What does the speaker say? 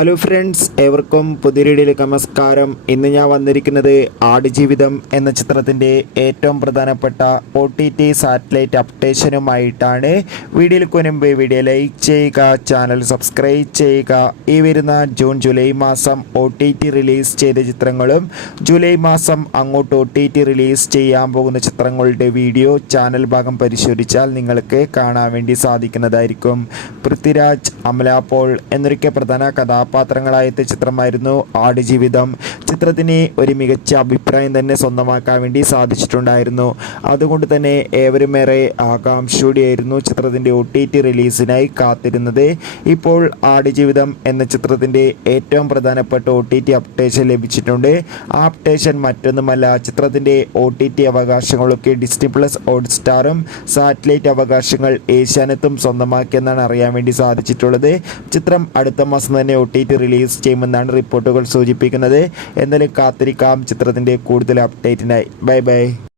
Hello friends, ഏവർക്കും പുതിയ വീഡിയോയിലേക്ക് നമസ്കാരം. ഇന്ന് ഞാൻ വന്നിരിക്കുന്നത് ആടുജീവിതം എന്ന ചിത്രത്തിൻ്റെ ഏറ്റവും പ്രധാനപ്പെട്ട OTT സാറ്റലൈറ്റ് അപ്ഡേഷനുമായിട്ടാണ്. വീഡിയോയിലേക്ക് മുൻപ് വീഡിയോ ലൈക്ക് ചെയ്യുക, ചാനൽ സബ്സ്ക്രൈബ് ചെയ്യുക. ഈ വരുന്ന ജൂലൈ മാസം OTT റിലീസ് ചെയ്ത ചിത്രങ്ങളും ജൂലൈ മാസം അങ്ങോട്ട് OTT റിലീസ് ചെയ്യാൻ പോകുന്ന ചിത്രങ്ങളുടെ വീഡിയോ ചാനൽ ഭാഗം പരിശോധിച്ചാൽ നിങ്ങൾക്ക് കാണാൻ വേണ്ടി സാധിക്കുന്നതായിരിക്കും. പൃഥ്വിരാജ്, അമല പോൾ എന്നൊക്കെ പ്രധാന കഥാപാത്രങ്ങളായ ചിത്രമായിരുന്നു ആടുജീവിതം. ചിത്രത്തിന് ഒരു മികച്ച അഭിപ്രായം തന്നെ സ്വന്തമാക്കാൻ വേണ്ടി സാധിച്ചിട്ടുണ്ടായിരുന്നു. അതുകൊണ്ട് തന്നെ ഏവരുമേറെ ആകാംക്ഷയോടെയായിരുന്നു ചിത്രത്തിൻ്റെ OTT റിലീസിനായി കാത്തിരുന്നത്. ഇപ്പോൾ ആടുജീവിതം എന്ന ചിത്രത്തിൻ്റെ ഏറ്റവും പ്രധാനപ്പെട്ട OTT അപ്ഡേഷൻ ലഭിച്ചിട്ടുണ്ട്. ആ അപ്ഡേഷൻ മറ്റൊന്നുമല്ല, ചിത്രത്തിൻ്റെ OTT അവകാശങ്ങളൊക്കെ ഡിസ്നി പ്ലസ് ഹോട്ട്സ്റ്റാറും സാറ്റലൈറ്റ് അവകാശങ്ങൾ ഏഷ്യാനെറ്റും സ്വന്തമാക്കിയെന്നാണ് അറിയാൻ വേണ്ടി സാധിച്ചിട്ടുള്ളത്. ചിത്രം അടുത്ത മാസം തന്നെ OTT റിലീസ് ചെയ്യുമെന്നാണ് റിപ്പോർട്ടുകൾ സൂചിപ്പിക്കുന്നത്. എന്തായാലും കാത്തിരിക്കാം ചിത്രത്തിൻ്റെ കൂടുതൽ അപ്ഡേറ്റിനായി. Bye bye.